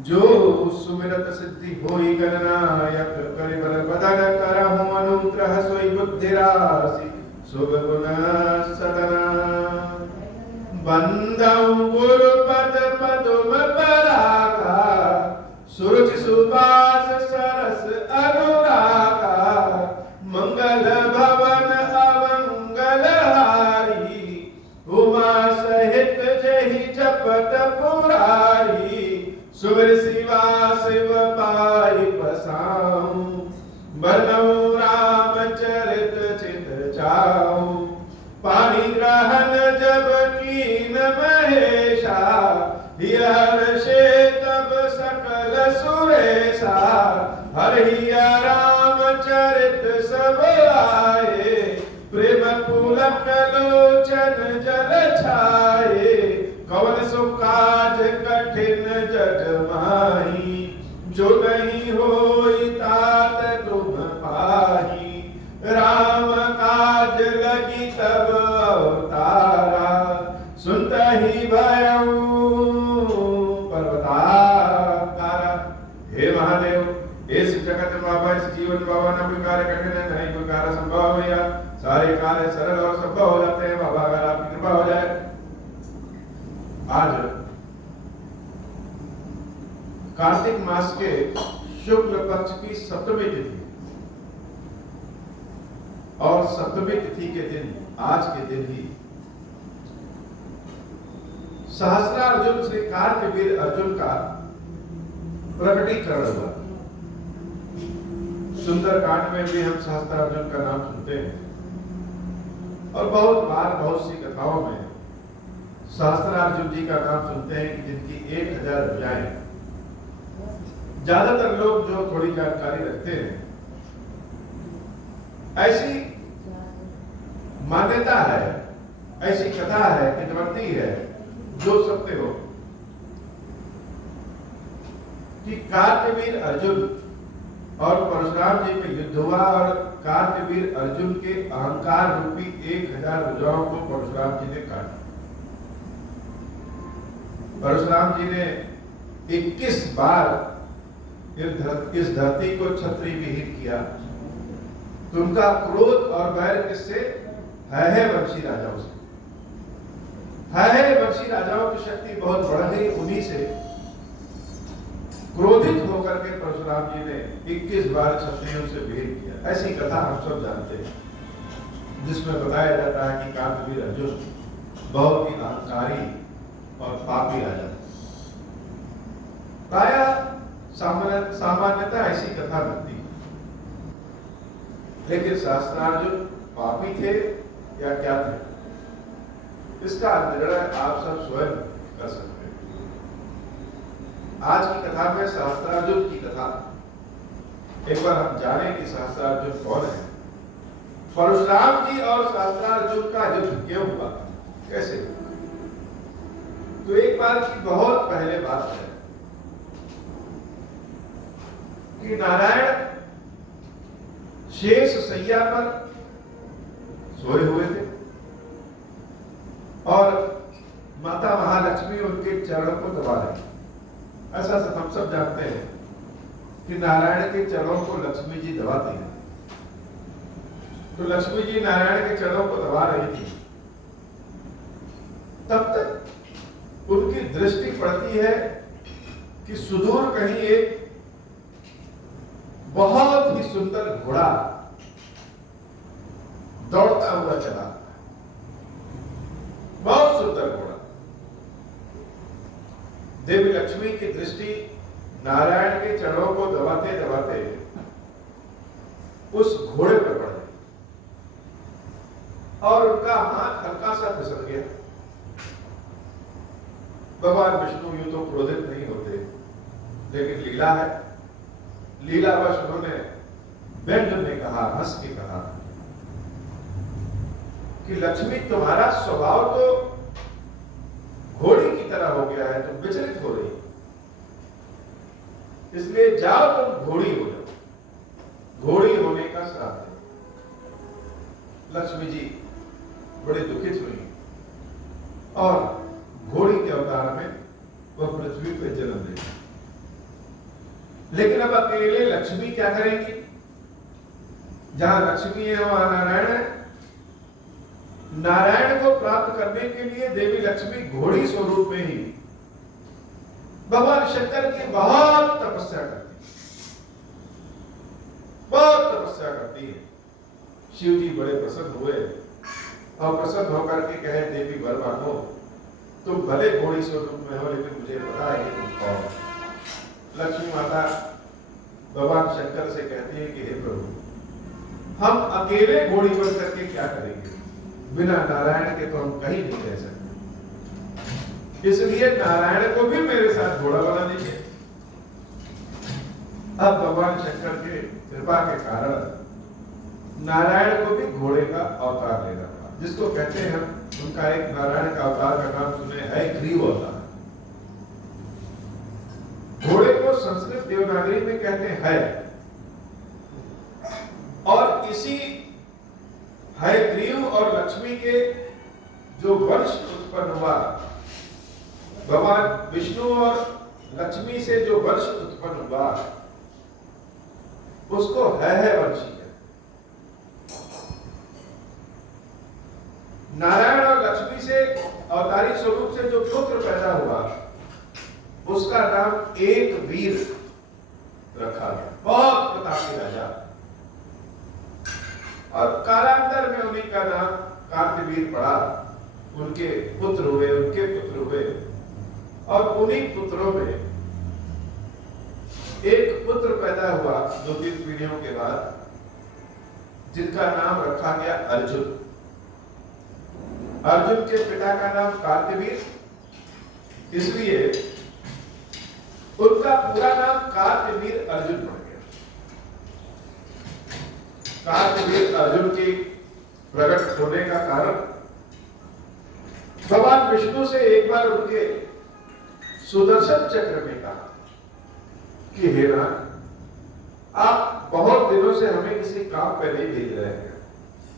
जो सुमिरत सिद्धि होई गणनायक करि बल बदन करहु अनुग्रह सोई बुद्धि राशि शुभ गुण सदना बंदौ गुरु पद पदुम परागा सुरुचि सुबास सरस अनुरागा मंगल भवन अमंगल हारी उमा सहित जहि जपत पुरारी सुमिर शिवा शिव पाई पसाऊं बरनऊ रामचरित चित चाऊं पानी ग्रहण जब कीन महेशा हर्षे तब सकल सुरेशा हरिया रामचरित सब आए प्रेम पुलक लोचन जल छाए कवन सो काज कठिन जग माही जो नहीं होई तात तुम पाही राम काज लगी तब अवतारा सुनता ही भयऊ पर्वताकारा। हे महादेव इस जगत बाबा इस जीवन बाबा ना कोई कार्य कठिन है नहीं कोई कार्य संभव है या सारे कार्य सरल और संभव हो जाते हैं बाबा अगर आपकी कृपा हो जाए। आज कार्तिक मास के शुक्ल पक्ष की सप्तमी तिथि और सप्तमी तिथि के दिन आज के दिन ही सहस्त्रार्जुन श्री कार्तवीर अर्जुन का प्रकटीकरण हुआ। सुंदर कांड में भी हम सहस्त्रार्जुन का नाम सुनते हैं और बहुत बार बहुत सी कथाओं में सहस्त्रार्जुन जी का नाम सुनते हैं कि जिनकी 1000 भुजाएं। ज्यादातर लोग जो थोड़ी जानकारी रखते हैं ऐसी मान्यता है ऐसी कथा है किंवदंती है जो सत्य हो कि कार्तवीर अर्जुन और परशुराम जी में युद्ध हुआ और कार्तवीर अर्जुन के अहंकार रूपी 1000 भुजाओं को परशुराम जी ने काटा। परशुराम जी ने 21 बार इस धरती को क्षत्रिय विहीन किया तो उनका क्रोध और वैर किससे है वंशी राजाओं से। है वंशी राजाओं की शक्ति बहुत बढ़ गई उन्हीं से क्रोधित होकर के परशुराम जी ने 21 बार क्षत्रियों से भेद किया। ऐसी कथा हम सब जानते हैं जिसमें बताया जाता है कि कार्तवीर अर्जुन बहुत ही अहंकारी और पापी राजा प्रायः सामान्यता ऐसी कथा बनती है। लेकिन सहस्त्रार्जुन पापी थे या क्या थे इसका निर्णय आप सब स्वयं कर सकते हैं। आज की कथा में सहस्त्रार्जुन की कथा एक बार हम जाने कि सहस्त्रार्जुन कौन है। परशुराम जी और सहस्त्रार्जुन का युद्ध क्यों हुआ कैसे हुआ। तो एक बार की बहुत पहले बात है कि नारायण शेष सैया पर सोए हुए थे और माता महालक्ष्मी उनके चरणों को दबा रही। ऐसा हम सब जानते हैं कि नारायण के चरणों को लक्ष्मी जी दबाती हैं। तो लक्ष्मी जी नारायण के चरणों को दबा रही थी। तब तक उनकी दृष्टि पड़ती है कि सुदूर कहीं एक बहुत ही सुंदर घोड़ा दौड़ता हुआ चला। बहुत सुंदर घोड़ा। देवी लक्ष्मी की दृष्टि नारायण के चरणों को दबाते दबाते उस घोड़े पर पड़ गई और उनका हाथ हल्का सा फिसल गया। भगवान विष्णु यूं तो क्रोधित नहीं होते लेकिन लीला है। लीलावश उन्होंने व्यंग में कहा हंस के कहा कि लक्ष्मी तुम्हारा स्वभाव तो घोड़ी की तरह हो गया है तुम विचलित हो रही इसलिए जाओ तुम घोड़ी हो जाओ। घोड़ी होने का श्राप है। लक्ष्मी जी बड़े दुखित हुई और घोड़ी के अवतार में वह पृथ्वी पर जन्म ले। लेकिन अब अकेले लक्ष्मी क्या करेंगी? जहां लक्ष्मी है वहां नारायण है। नारायण को प्राप्त करने के लिए देवी लक्ष्मी घोड़ी स्वरूप में ही भगवान शंकर की बहुत तपस्या करती है, बहुत तपस्या करती है। शिव जी बड़े प्रसन्न हुए और प्रसन्न होकर के कहे, देवी वर मांगो, तुम भले घोड़ी स्वरूप में हो लेकिन मुझे पता है कि तुम कौन हो। लक्ष्मी माता भगवान शंकर से कहती है कि हे प्रभु, हम अकेले घोड़ी बन करके क्या करेंगे? बिना नारायण के तो हम कहीं नहीं रह सकते, इसलिए नारायण को भी मेरे साथ घोड़ा बना दीजिए। अब भगवान शंकर के कृपा के कारण नारायण को भी घोड़े का अवतार लेना पड़ा, जिसको कहते हैं हम, उनका एक नारायण का अवतार का नाम सुने, है ग्रीव अवतार। घोड़े को संस्कृत देवनागरी में कहते हैं, और इसी हयग्रीव और लक्ष्मी के जो वंश उत्पन्न हुआ, भगवान विष्णु और लक्ष्मी से जो वंश उत्पन्न हुआ, उसको है वंशी है। नारायण और लक्ष्मी से अवतारी स्वरूप से जो पुत्र पैदा हुआ, उसका नाम एक वीर रखा गया, बहुत प्रतापी राजा। और कालांतर में उन्हीं का नाम कार्तवीर पड़ा। उनके पुत्र हुए, उनके पुत्र हुए, और उन्हीं पुत्रों में एक पुत्र पैदा हुआ 2-3 पीढ़ियों के बाद, जिनका नाम रखा गया अर्जुन। अर्जुन के पिता का नाम कार्तवीर, इसलिए उनका पूरा नाम कार्तवीर अर्जुन पड़ गया। कार्तवीर अर्जुन की प्रकट होने का कारण, भगवान विष्णु से एक बार उनके सुदर्शन चक्र में कहा कि हे राम, आप बहुत दिनों से हमें किसी काम पे नहीं भेज रहे हैं,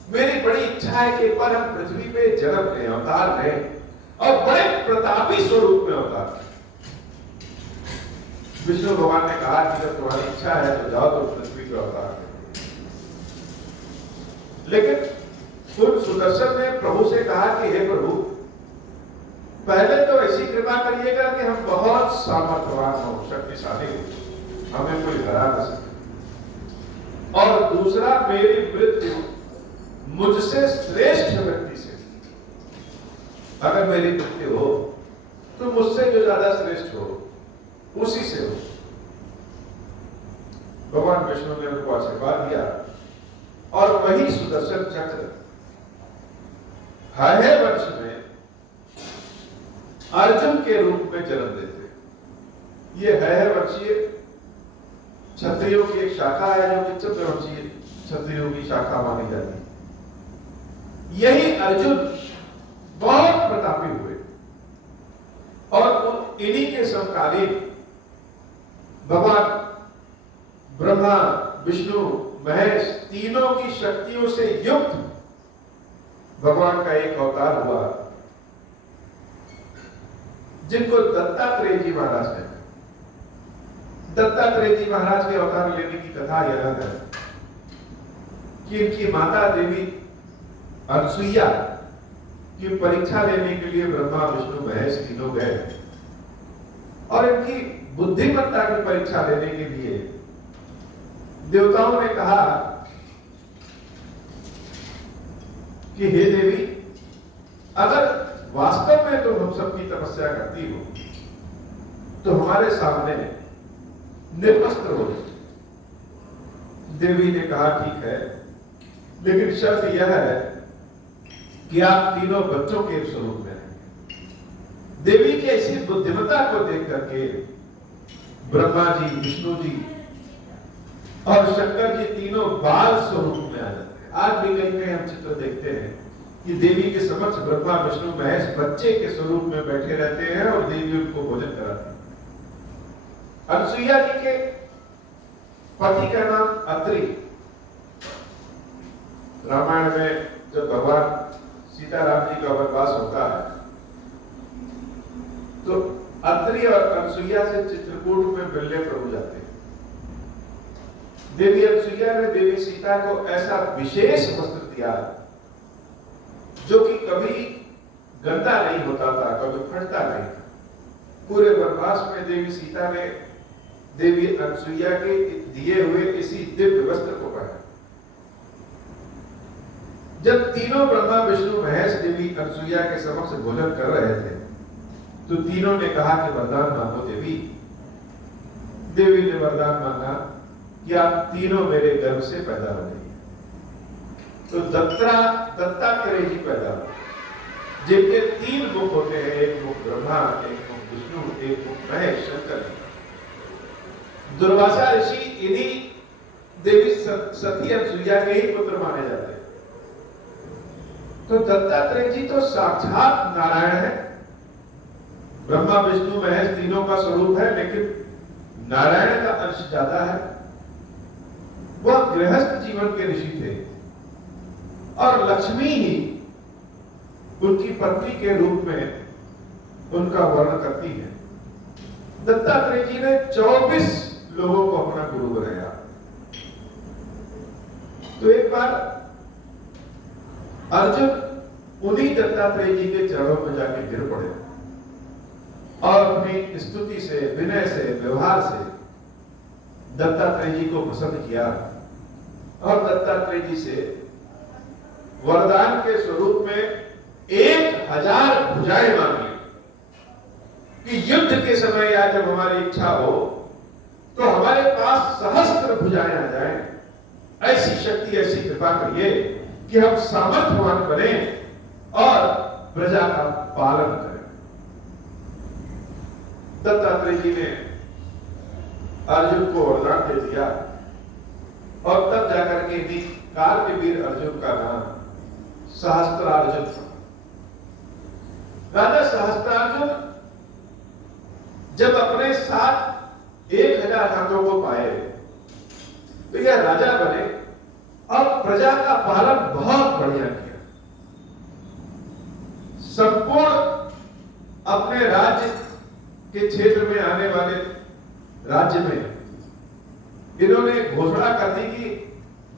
मेरी बड़ी इच्छा है कि एक बार हम पृथ्वी पे जन्म लें, अवतार लें, और बड़े प्रतापी स्वरूप में अवतार लें। विष्णु भगवान ने कहा कि जब तुम्हारी इच्छा है तो जाओ, तो पृथ्वी पे अवतार लें। लेकिन उन सुदर्शन ने प्रभु से कहा कि हे प्रभु, पहले तो ऐसी कृपा करिएगा कि हम बहुत सामर्थ्यवान हो, शक्तिशाली हो, हमें कोई हरा न सके, और दूसरा, मेरी मृत्यु मुझसे श्रेष्ठ व्यक्ति से, अगर मेरी मृत्यु हो तो मुझसे जो ज्यादा श्रेष्ठ हो उसी से हो। भगवान विष्णु ने उनको आशीर्वाद दिया, और वही सुदर्शन चक्र हय वंश में अर्जुन के रूप में जन्म देते। ये हय वंशीय क्षत्रियों की एक शाखा है, जो कि चंद्रवंशीय क्षत्रियों की शाखा मानी जाती है। यही अर्जुन बहुत प्रतापी हुए, और इन्हीं के समकालीन भगवान ब्रह्मा, विष्णु, महेश, तीनों की शक्तियों से युक्त भगवान का एक अवतार हुआ, जिनको दत्तात्रेय जी महाराज कहते हैं। दत्तात्रेय जी महाराज के अवतार लेने की कथा यह है कि इनकी माता देवी अनसुईया की परीक्षा लेने के लिए ब्रह्मा, विष्णु, महेश तीनों गए, और इनकी बुद्धिमत्ता की परीक्षा लेने के लिए देवताओं ने कहा कि हे देवी, अगर वास्तव में तुम हम सबकी तपस्या करती हो तो हमारे सामने निर्वस्त्र हो। देवी ने कहा ठीक है, लेकिन शर्त यह है कि आप तीनों बच्चों के स्वरूप में रहेंगे। देवी की ऐसी बुद्धिमत्ता को देख करके ब्रह्मा जी, विष्णु जी और शंकर जी तीनों बाल स्वरूप में आ जाते हैं। आज भी कहीं कहीं हम चित्र देखते हैं कि देवी के समक्ष ब्रह्मा, विष्णु, महेश बच्चे के स्वरूप में बैठे रहते हैं और देवी उनको भोजन कराती है। अनसुईया जी के पति का नाम अत्रि। रामायण में जब भगवान सीताराम जी का वनवास होता है तो अत्रि और अनसुईया से चित्रकूट में मिलने प्रभु जाते हैं। देवी अनसुईया ने देवी सीता को ऐसा विशेष वस्त्र दिया जो कि कभी गंदा नहीं होता था, कभी फटता नहीं था। पूरे वनवास में देवी सीता ने देवी अनसुईया के दिए हुए इसी दिव्य वस्त्र को पहना। जब तीनों ब्रह्मा विष्णु महेश देवी अनसुईया के समक्ष भोजन कर रहे थे तो तीनों ने कहा कि वरदान मांगो देवी। देवी ने वरदान मांगा कि आप तीनों मेरे गर्भ से पैदा हो जाइए। तो दत्तात्रेय जी पैदा हुए, जिनके 3 मुख होते हैं, एक मुख ब्रह्मा, एक मुख विष्णु, एक मुख महेश, शंकर जी। दुर्वासा ऋषि इन्हीं देवी सती अनसुईया के ही पुत्र माने जाते हैं। तो दत्तात्रेय जी तो साक्षात नारायण है, ब्रह्मा विष्णु महेश तीनों का स्वरूप है, लेकिन नारायण का अंश ज्यादा है। वह गृहस्थ जीवन के ऋषि थे और लक्ष्मी ही उनकी पत्नी के रूप में उनका वर्णन करती है। दत्तात्रेय जी ने 24 लोगों को अपना गुरु बनाया। तो एक बार अर्जुन उन्हीं दत्तात्रेय जी के चरणों में जाके गिर पड़े और अपनी स्तुति से, विनय से, व्यवहार से दत्तात्रेय जी को पसंद किया और दत्तात्रेय जी से वरदान के स्वरूप में 1000 भुजाएं मांग ली कि युद्ध के समय या जब हमारी इच्छा हो तो हमारे पास सहस्त्र भुजाएं आ जाएं। ऐसी शक्ति, ऐसी कृपा करिए कि हम सामर्थ्यवान बने और प्रजा का पालन करें। दत्तात्रेय जी ने अर्जुन को वरदान दे दिया और तब जाकर के भी कार्तवीर अर्जुन का नाम सहस्त्रार्जुन था। राजा सहस्त्रार्जुन जब अपने साथ 1000 हाथों को पाए तो यह राजा बने और प्रजा का पालन बहुत बढ़िया किया। संपूर्ण अपने राज्य के क्षेत्र में आने वाले राज्य में इन्होंने घोषणा कर दी कि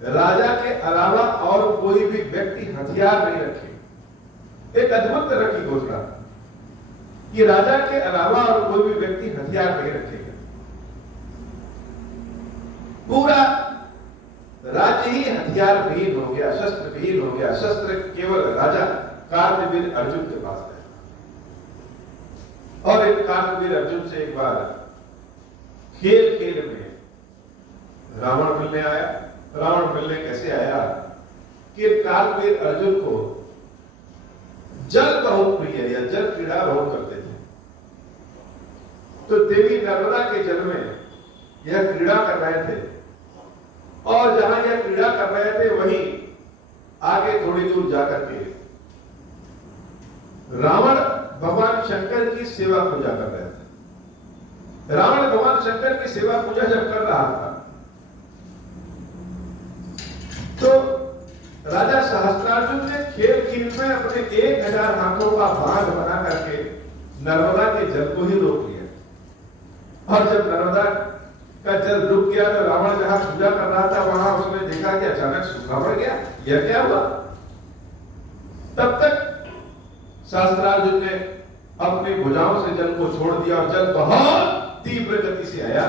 राजा के अलावा और कोई भी व्यक्ति हथियार नहीं रखे। एक अद्भुत तरह की घोषणा कि राजा के अलावा और कोई भी व्यक्ति हथियार नहीं रखेगा। पूरा राज्य ही हथियार विहीन हो गया, शस्त्र विहीन हो गया। शस्त्र केवल राजा कार्तवीर अर्जुन के पास है। और एक कार्तवीर अर्जुन से एक बार खेल खेल में रावण मिलने आया। रावण मिलने कैसे आया कि कार्तवीर अर्जुन को जल बहुत प्रिय है या जल क्रीड़ा बहुत करते थे। तो देवी नर्मदा के जल में यह क्रीड़ा कर रहे थे और जहां यह क्रीड़ा कर रहे थे वहीं आगे थोड़ी दूर जाकर के रावण भगवान शंकर की सेवा पूजा कर रहे थे। रावण भगवान शंकर की सेवा पूजा जब कर रहा था तो राजा सहस्त्रार्जुन ने खेल खेल में अपने 1000 हाथों का बांध बना करके नर्मदा के जल को ही रोक लिया। और जब नर्मदा का जल रुक गया तो रावण जहां पूजा कर रहा था वहां उसने देखा कि अचानक सूखा पड़ गया। यह क्या हुआ? तब तक सहस्त्रार्जुन ने अपनी भुजाओं से जल को छोड़ दिया और जल बहुत तीव्र गति से आया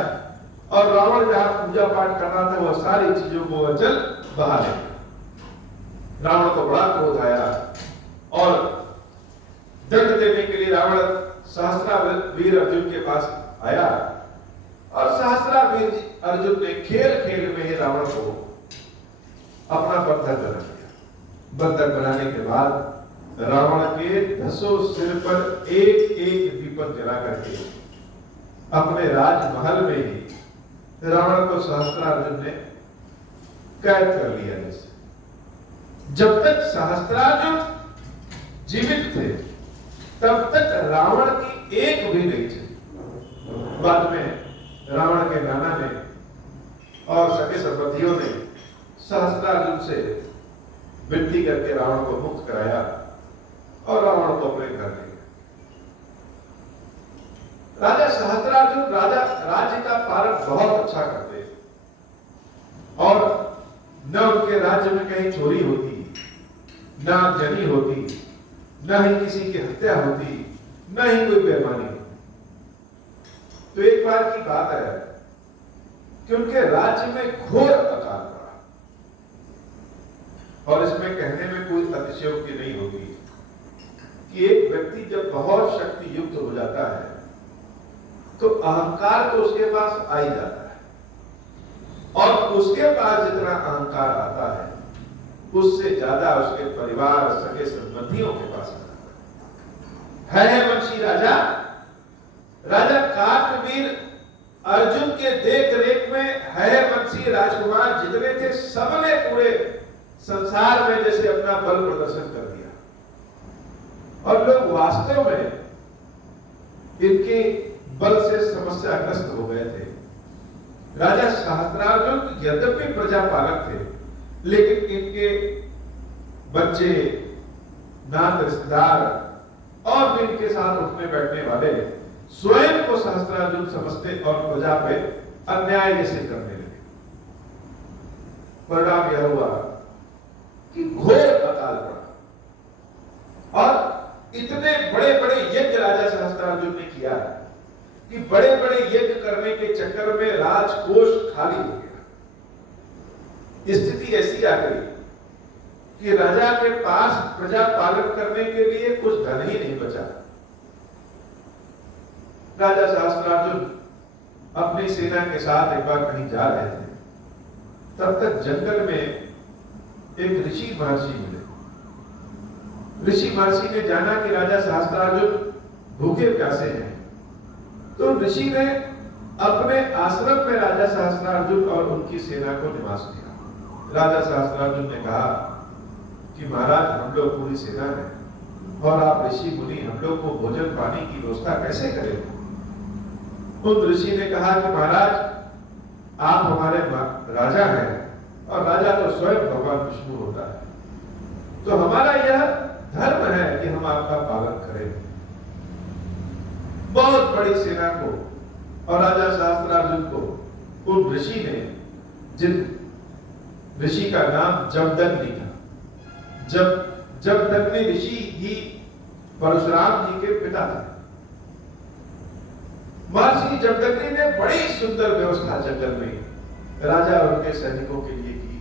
और रावण जहां पूजा पाठ कर रहा था वह सारी चीजों को वह जल बहा ले। रावण को बड़ा क्रोध आया और दंड देने के लिए रावण सहस्त्रावीर अर्जुन के पास आया और सहस्त्रावीर अर्जुन ने खेल खेल में ही रावण को अपना बंधक बना दिया। बंधक बनाने के बाद रावण के 10 सिर पर एक एक दीपक जला करके अपने राजमहल में ही रावण को सहस्त्रार्जुन ने कैद कर लिया। जैसे जब तक सहस्त्रार्जुन जीवित थे तब तक रावण की एक भी नहीं चली। बाद में रावण के नाना ने और सके संबंधियों ने सहस्त्रार्जुन से विनती करके रावण को मुक्त कराया और रावण को अपने घर ले गए। राजा सहस्त्रार्जुन राज्य का पालन बहुत अच्छा करते। और न उनके राज्य में कहीं चोरी होती, न आगजनी होती, न ही किसी की हत्या होती, न ही कोई बेईमानी होती। तो एक बार की बात है कि उनके राज्य में घोर अकाल पड़ा, और इसमें कहने में कोई अतिशयोक्ति नहीं होगी कि एक व्यक्ति जब बहुत शक्ति युक्त हो जाता है तो अहंकार तो उसके पास आ ही जाता है, और उसके पास जितना अहंकार आता है उससे ज्यादा उसके परिवार, सगे संबंधियों के पास आता है। वंशी राजा कार्तवीर अर्जुन के देख रेख में वंशी राजकुमार जितने थे सबने पूरे संसार में जैसे अपना बल प्रदर्शन कर दिया, और लोग वास्तव में इनके बल से समस्याग्रस्त हो गए थे। राजा सहस्त्रार्जुन यद्यपि प्रजापालक थे, लेकिन इनके बच्चे, नात रिश्तेदार और भी इनके साथ उठने बैठने वाले स्वयं को सहस्त्रार्जुन समझते और प्रजा पे अन्याय जैसे करने लगे। परिणाम यह हुआ कि घोर अकाल पड़ा, और इतने बड़े बड़े यज्ञ राजा सहस्त्रार्जुन ने किया कि बड़े बड़े यज्ञ करने के चक्कर में राजकोष खाली हो गया। स्थिति ऐसी आ गई कि राजा के पास प्रजा पालन करने के लिए कुछ धन ही नहीं बचा। राजा सहस्त्रार्जुन अपनी सेना के साथ एक बार कहीं जा रहे थे, तब तक जंगल में एक ऋषि महर्षि मिले। ऋषि महर्षि ने जाना कि राजा सहस्त्रार्जुन भूखे प्यासे हैं, तो ऋषि ने अपने आश्रम में राजा सहस्त्रार्जुन और उनकी सेना को निवास दिया। राजा सहस्त्रार्जुन ने कहा कि महाराज, हम लोग पूरी सेना है और आप ऋषि मुनि हम लोग को भोजन पानी की व्यवस्था कैसे करेंगे? उन ऋषि ने कहा कि महाराज, आप हमारे राजा हैं और राजा तो स्वयं भगवान विष्णु होता है, तो हमारा यह धर्म है कि हम आपका पालन करें। बहुत बड़ी सेना को और राजा सहस्त्रार्जुन को उन ऋषि ने, जिन ऋषि का नाम जमदग्नि था, जमदग्नि ऋषि ही परशुराम जी के पिता थे। महर्षि जमदग्नि ने बड़ी सुंदर व्यवस्था जंगल में राजा और उनके सैनिकों के लिए की।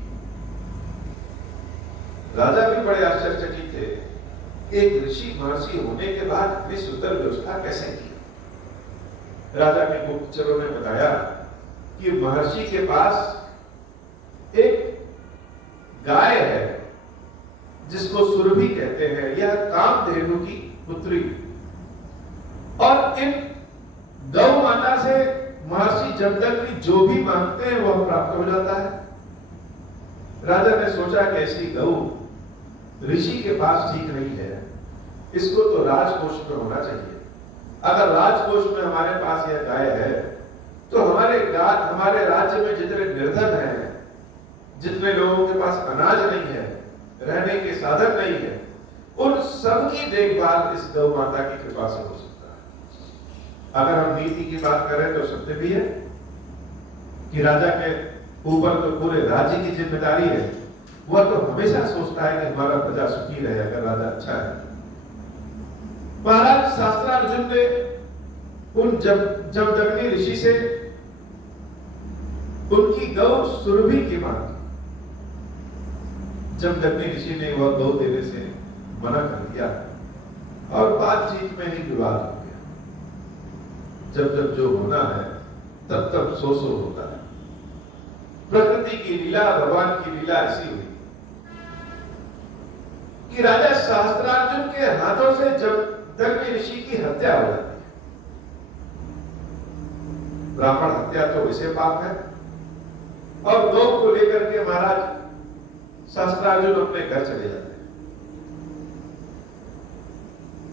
राजा भी बड़े आश्चर्यचकित थे, एक ऋषि महर्षि होने के बाद इतनी सुंदर व्यवस्था कैसे की? राजा के गुप्तचरों ने बताया कि महर्षि के पास एक गाय है जिसको सुरभि कहते हैं, यह कामधेनु की पुत्री, और इन गौ माता से महर्षि जमदग्नि जो भी मांगते हैं वह प्राप्त हो जाता है। राजा ने सोचा कि ऐसी गौ ऋषि के पास ठीक नहीं है, इसको तो राजकोष में होना चाहिए। अगर राजकोष में हमारे पास यह गाय है तो हमारे राज्य में जितने निर्धन हैं, जितने लोगों के पास अनाज नहीं है, रहने के साधन नहीं है, उन सब की देखभाल इस गौ माता की कृपा से हो सकता है। अगर हम नीति की बात करें तो सत्य भी है कि राजा के ऊपर तो पूरे राज्य की जिम्मेदारी है। वह तो हमेशा सोचता है कि हमारा प्रजा सुखी रहे अगर राजा अच्छा है। महाराज सहस्त्रार्जुन ने उन जमदग्नि ऋषि से उनकी गौ सुरभि की मांग की। जमदग्नि ऋषि ने वह गौ देने से मना कर दिया और बातचीत में ही विवाद हो गया। जब जब जो होना है तब तब सो होता है। प्रकृति की लीला, भगवान की लीला ऐसी हुई कि राजा सहस्त्रार्जुन के हाथों से जमदग्नि ऋषि की हत्या हो जाती है। ब्राह्मण हत्या तो वैसे पाप है, और गौ को लेकर के महाराज सहस्त्रार्जुन अपने घर चले जाते हैं।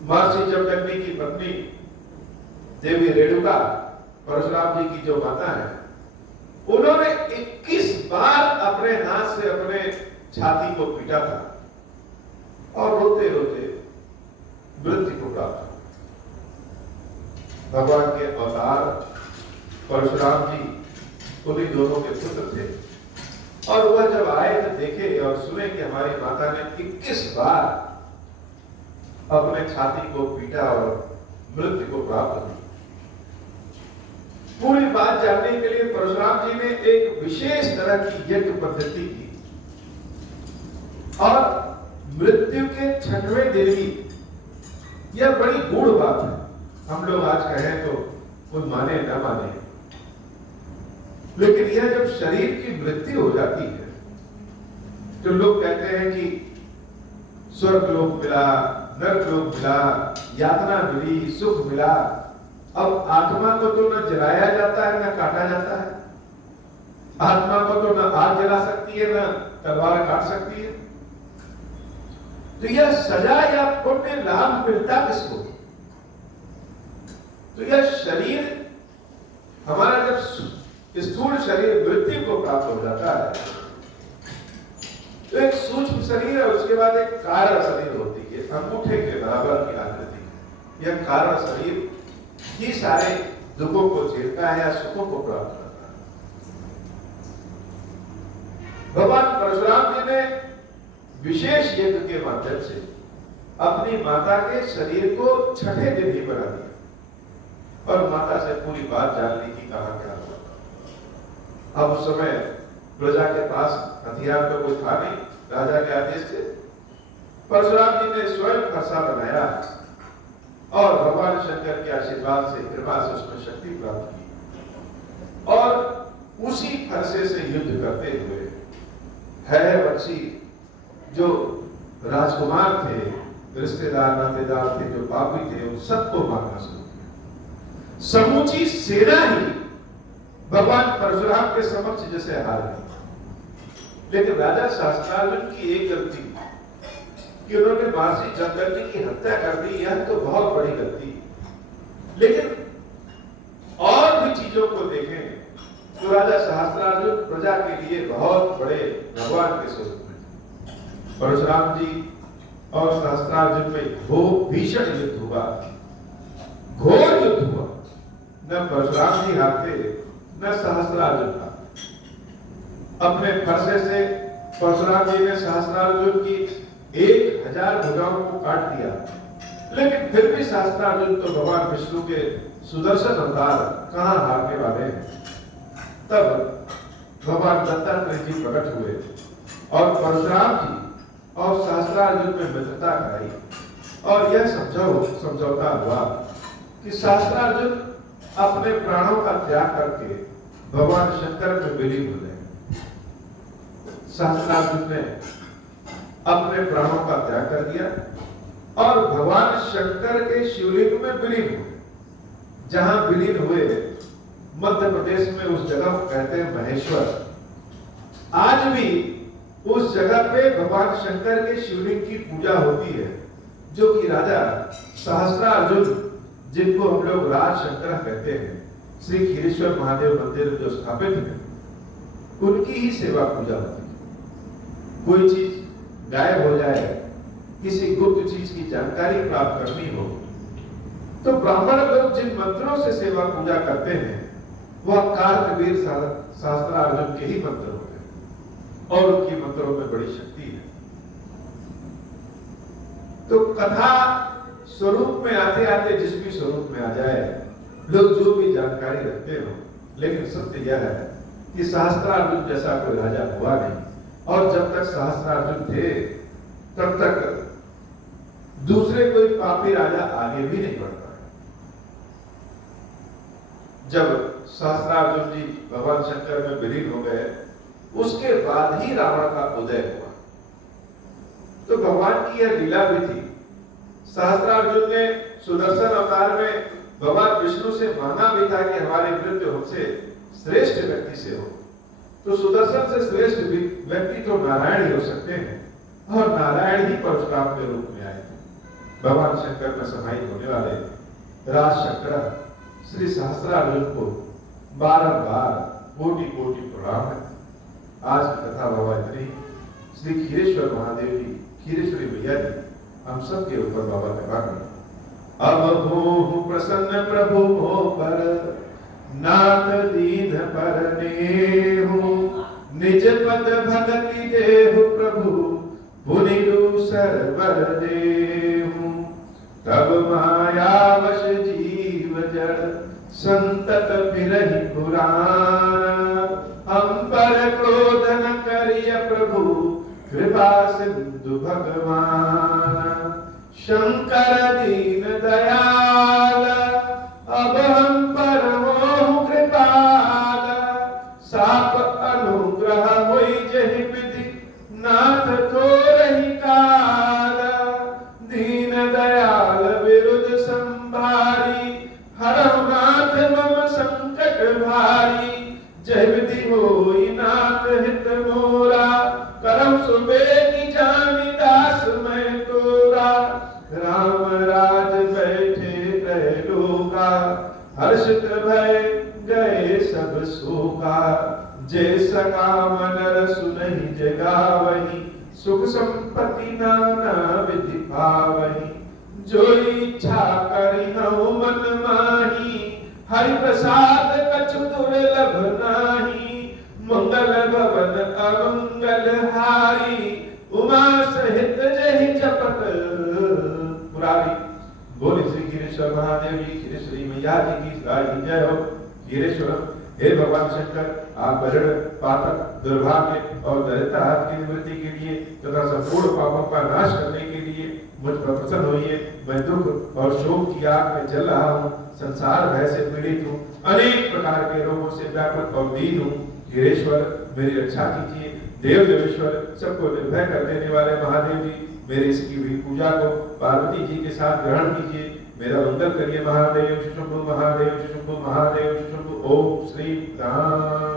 महर्षि जमदग्नि की पत्नी देवी रेणुका, परशुराम जी की जो माता है, उन्होंने 21 बार अपने हाथ से अपने छाती को पीटा था और रोते रोते मृत्यु को प्राप्त। भगवान के अवतार परशुराम जी उन्हीं दोनों के पुत्र थे। और वह जब आए तो देखे और सुने कि हमारी माता ने 21 बार अपने छाती को पीटा और मृत्यु को प्राप्त हुई। पूरी बात जानने के लिए परशुराम जी ने एक विशेष तरह की यज्ञ पद्धति की और मृत्यु के 6वें दिन ही, यह बड़ी गूढ़ बात है। हम लोग आज कहें तो कोई माने न माने, लेकिन यह जब शरीर की मृत्यु हो जाती है तो लोग कहते हैं कि स्वर्ग लोक मिला, नरक लोक मिला, यातना मिली, सुख मिला। अब आत्मा को तो न जलाया जाता है न काटा जाता है, आत्मा को तो न आग जला सकती है न तलवार काट सकती है। तो यह सजा या पुण्य लाभ मिलता किसको? तो यह शरीर हमारा जब स्थूल शरीर मृत्यु को प्राप्त हो जाता है तो एक सूक्ष्म शरीर है, उसके बाद एक कारण शरीर होती है, अंगूठे के बराबर की आकृति। यह कारण शरीर ही सारे दुखों को झेलता है या सुखों को प्राप्त करता है। भगवान परशुराम जी ने विशेष यज्ञ के माध्यम से अपनी माता के शरीर को 6ठे दिन ही बना दिया और माता से पूरी बात जान ली कि कहां क्या हुआ। अब उस समय प्रजा के पास हथियार तो कोई था नहीं, राजा के आदेश से परशुराम जी ने स्वयं फरसा बनाया और भगवान शंकर के आशीर्वाद से, कृपा से उसमें शक्ति प्राप्त की और उसी फरसे से युद्ध करते हुए है वंशी जो राजकुमार थे, रिश्तेदार नातेदार थे, जो पापी थे, उन सबको मारना शुरू किया। समूची सेना ही भगवान परशुराम के समक्ष जैसे हार गई। लेकिन राजा शास्त्रार्जुन की एक गलती कि उन्होंने महर्षि जमदग्नि की हत्या कर दी, यह तो बहुत बड़ी गलती। लेकिन और भी चीजों को देखें तो राजा सहस्त्रार्जुन प्रजा के लिए बहुत बड़े भगवान के स्वरूप में। परशुराम जी और सहस्त्रार्जुन में भीषण युद्ध हुआ, घोर युद्ध हुआ। न परशुराम जी हारते न सहस्त्रार्जुन हारते। अपने फरसे से परशुराम जी ने सहस्त्रार्जुन की 1000 भुजाओं को काट दिया, लेकिन फिर भी सहस्त्रार्जुन तो भगवान विष्णु के सुदर्शन अवतार, कहां हारने वाले हैं। तब भगवान दत्तात्रेय जी प्रकट हुए और परशुराम जी और सहस्त्रार्जुन में मित्रता कराई और यह समझौता हुआ कि सहस्त्रार्जुन अपने प्राणों का त्याग करके भगवान शंकर में विलीन हो जाए। सहस्त्रार्जुन ने अपने प्राणों का त्याग कर दिया और भगवान शंकर के शिवलिंग में विलीन हुए। जहां विलीन हुए मध्य प्रदेश में उस जगह को कहते हैं महेश्वर। आज भी उस जगह पे भगवान शंकर के शिवलिंग की पूजा होती है, जो कि राजा सहस्त्रार्जुन, जिनको हम लोग राज शंकर कहते हैं, श्री खीरेश्वर महादेव मंदिर जो स्थापित है, उनकी ही सेवा पूजा होती है। कोई चीज गायब हो जाए, किसी गुप्त चीज की जानकारी प्राप्त करनी हो, तो ब्राह्मण लोग जिन मंत्रों से सेवा पूजा करते हैं वह कार्तवीर सहस्त्रार्जुन के ही मंत्र होते हैं और उनकी मंत्रों में बड़ी शक्ति है। तो कथा स्वरूप में आते आते जिस भी स्वरूप में आ जाए, लोग जो भी जानकारी रखते हो, लेकिन सत्य यह है कि सहस्त्रार्जुन जैसा कोई राजा हुआ नहीं और जब तक सहस्त्रार्जुन थे तब तक दूसरे कोई पापी राजा आगे भी नहीं बढ़ता। जब सहस्त्रार्जुन जी भगवान शंकर में विलीन हो गए, उसके बाद ही रावण का उदय हुआ। तो भगवान की यह लीला भी थी। सहस्त्रार्जुन ने सुदर्शन अवतार में भगवान विष्णु से मांगा भी था कि हमारी मृत्यु हमसे श्रेष्ठ व्यक्ति से हो। तो सुदर्शन से श्रेष्ठ व्यक्ति तो नारायण ही हो सकते हैं और नारायण ही परशुराम के रूप में आए थे। भगवान शंकर में समाहित होने वाले राज शंकर श्री सहस्त्रार्जुन को बारंबार कोटि कोटि प्रणाम है। आज की कथा बाबा इतनी। श्री खीरेश्वर महादेव जी, खीरेश्वरी मैया जी हम सब के ऊपर बाबा कृपा करें। अब हो प्रसन्न प्रभु हो पर, नाथ दीन पर नेहु, निज पद भगति देहु प्रभु पुनि दूसर वर देहु। तब माया वश जीव जड़ संतत फिरहि पुराना। हम पर क्रोध न करिय प्रभु कृपा सिंधु भगवान। शंकर दीन दयाल अब हम पर हो कृपाल। साप अनुग्रह होई जहि विधि नाथ थोरहि काल। दीन दयाल विरुद्ध संभारी हरहु नाथ मम संकट भारी। जय विधि होई नाथ हित मोरा करम सुबेगी जानी दास मैं तोरा। राम राज बैठे त्रैलोका हर्षित भय गए सब शोका। जय सकाम नर सुनहि जगावहि सुख संपत्ति नाना विधि पावहि। जो इच्छा करिहु मन माही हरि प्रसाद कछु दुर्लभ नाही। मंगल भवन अमंगल हारी उमा सहित जहि जपत पुरारी। बोले श्री गिरीश्वर महादेव जी श्री श्री मैया जी की जय हो। गिरीश्वर हे भगवान शंकर, आप बरड़ पातक दुर्भाग्य और दरिद्र हाथ की निवृत्ति के लिए तथा संपूर्ण पापों का नाश करने के लिए मुझ पर प्रसन्न होइए। मैं दुख और शोक की आग में जल रहा हूँ, संसार भय से पीड़ित हूँ, अनेक प्रकार के रोगों से व्याकुल और दीन हूँ। गिरीश्वर मेरी रक्षा कीजिए। देव देवेश्वर सबको निर्भय कर देने वाले महादेव जी मेरे इसकी हुई पूजा को पार्वती जी के साथ ग्रहण कीजिए। मेरा मंगल करिए महादेव। शुंभु महादेव शुंभु महादेव शुंभु। ओम श्री राम।